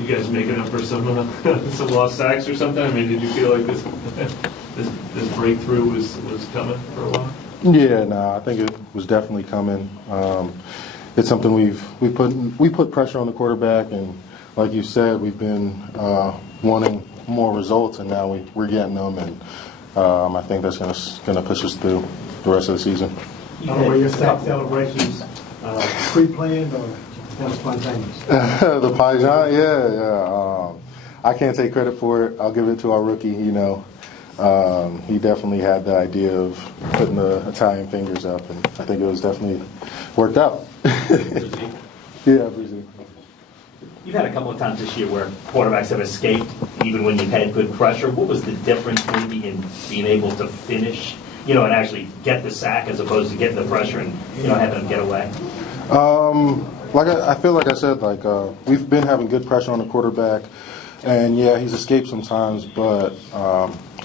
you guys making up for some lost sacks or something? I mean, did you feel like this breakthrough was coming for a while? Yeah, no, I think it was definitely coming. It's something we put pressure on the quarterback, and like you said, we've been wanting more results, and now we're getting them, and I think that's going to push us through the rest of the season. Were your sack celebrations pre-planned or spontaneous? The Kpassagnon, yeah. I can't take credit for it. I'll give it to our rookie. He definitely had the idea of putting the Italian fingers up, and I think it was definitely worked out. Yeah, Brazil. You've had a couple of times this year where quarterbacks have escaped even when you've had good pressure. What was the difference maybe in being able to finish, and actually get the sack as opposed to getting the pressure and, having them get away? I feel like I said, we've been having good pressure on the quarterback, and yeah, he's escaped sometimes, but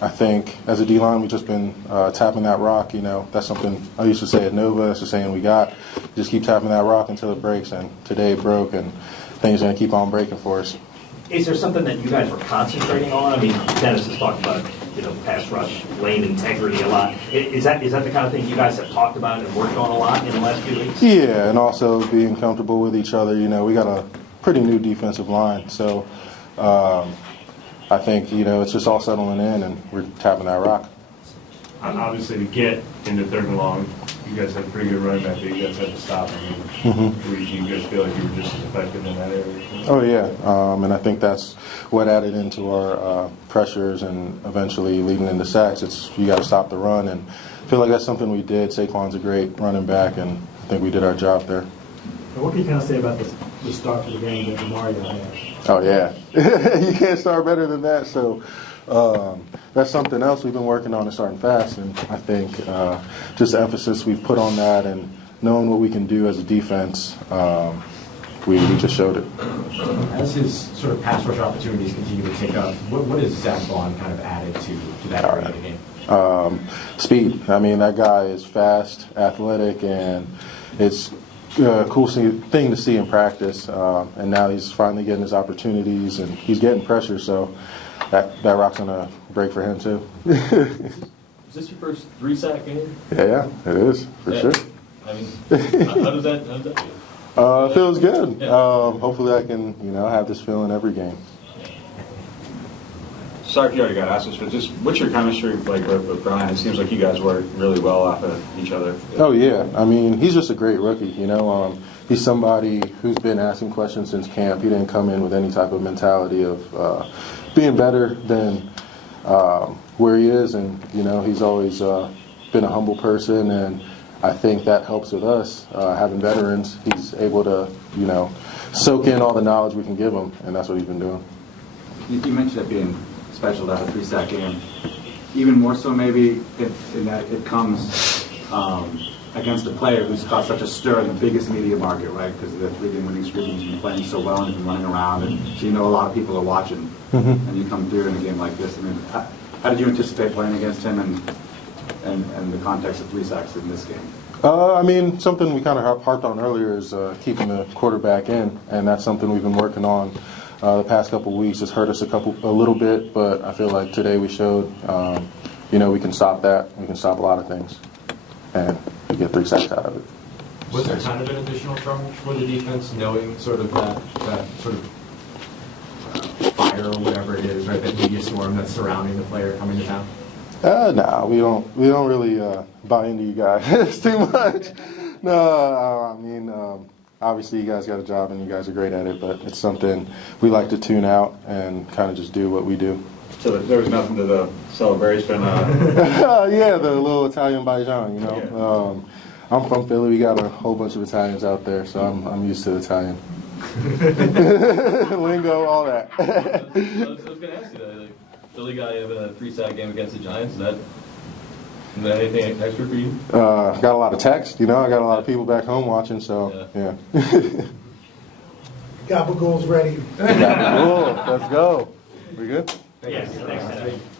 I think as a D-line, we've just been tapping that rock. That's something I used to say at Nova. That's the saying we got. Just keep tapping that rock until it breaks, and today it broke, and things are going to keep on breaking for us. Is there something that you guys were concentrating on? I mean, Dennis has talked about, pass rush, lane integrity a lot. Is that the kind of thing you guys have talked about and worked on a lot in the last few weeks? Yeah, and also being comfortable with each other. We got a pretty new defensive line, so I think, it's just all settling in, and we're tapping that rock. Obviously, to get into third and long, you guys had a pretty good running back, but you guys had to stop. Do you guys feel like you were just as effective in that area? Oh, yeah. And I think that's what added into our pressures and eventually leading into sacks. You got to stop the run, and I feel like that's something we did. Saquon's a great running back, and I think we did our job there. What can you kind of say about the start to the game that Mario had? Oh, yeah. You can't start better than that. So that's something else we've been working on, is starting fast. And I think just the emphasis we've put on that and knowing what we can do as a defense, we just showed it. As his sort of pass rush opportunities continue to take up, what has Zach Vaughn kind of added to that area of the game? Speed. I mean, that guy is fast, athletic, and it's a cool thing to see in practice. And now he's finally getting his opportunities, and he's getting pressure, so that rock's going to break for him, too. Is this your first 3-sack game? Yeah, it is, for sure. I mean, how does that feel? It feels good. Yeah. Hopefully I can, have this feeling every game. Sorry if you already got asked this, but just what's your chemistry like with Brian? It seems like you guys work really well off of each other. Oh, yeah. I mean, he's just a great rookie, He's somebody who's been asking questions since camp. He didn't come in with any type of mentality of being better than where he is, and, he's always been a humble person, and I think that helps with us, having veterans. He's able to, soak in all the knowledge we can give him, and that's what he's been doing. You mentioned it being special to have a 3-sack game. Even more so maybe in that it comes against a player who's caused such a stir in the biggest media market, right? Because of the 3-game winning streak, and he's been playing so well and he's been running around, and so a lot of people are watching. And you come through in a game like this. I mean, how did you anticipate playing against him and the context of 3 sacks in this game? I mean, something we kind of harped on earlier is keeping the quarterback in, and that's something we've been working on the past couple of weeks. It's hurt us a little bit, but I feel like today we showed, we can stop that. We can stop a lot of things, and we get 3 sacks out of it. Was there kind of an additional challenge for the defense, knowing sort of that sort of fire or whatever it is, right? That media storm that's surrounding the player coming to town. No, we don't really buy into you guys too much. No, I mean, obviously you guys got a job and you guys are great at it, but it's something we like to tune out and kind of just do what we do. So there was nothing to the celebration. Yeah, the little Italian Kpassagnon, Yeah. I'm from Philly. We got a whole bunch of Italians out there, so I'm used to Italian. Lingo, all that. I was going to ask you that. Like, Philly guy having a 3-sack game against the Giants, is that anything extra for you? Got a lot of text, I got a lot of people back home watching, so yeah. Gabagol's ready. Cool. Let's go. We good? Yes, thanks.